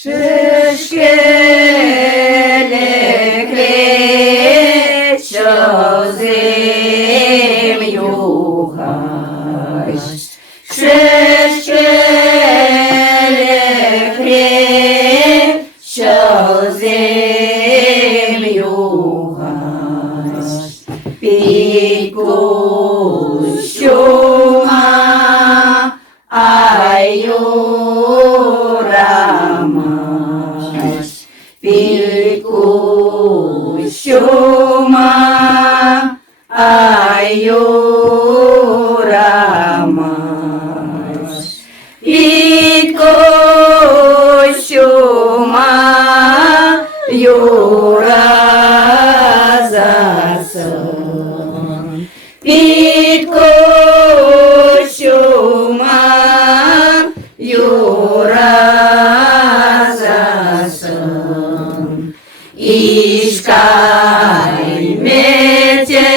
Шишкеле клеща землю гасть. Шишкеле клеща землю гасть. Під кущума айурамась, під кущума айурамась, під кущума юразасан, під кущума юразасан, ішкай метеч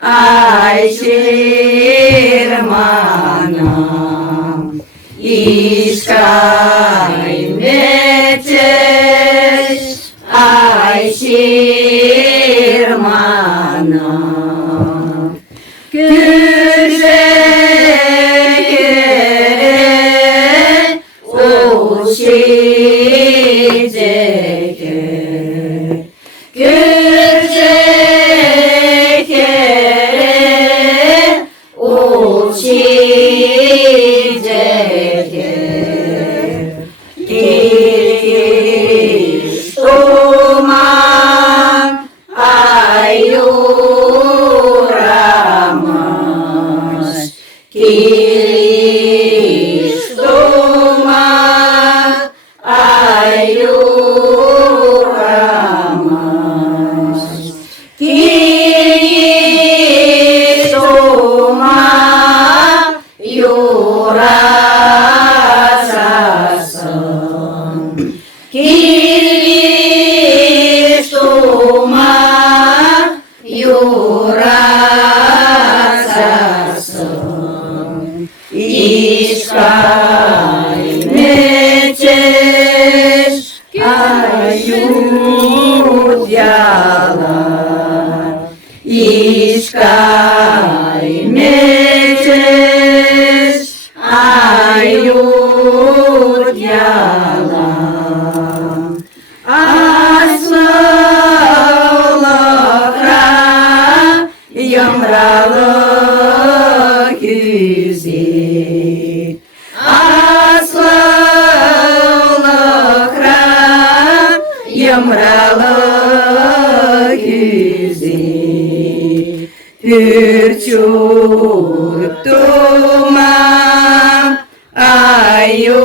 ай ширмана, ішкай метеч ай ширмана. Күржекере ушидеке, күржекере ушидеке, кириш туман айурамаш, кириш туман айурамаш, кириш туман юразасан, кириш туман юразасан, ішкай метеш аюдяла, ішкай метеш аюдяла, аслалахра ямрала күзе, аслалахра ямрала күзе, пүрчук тума аю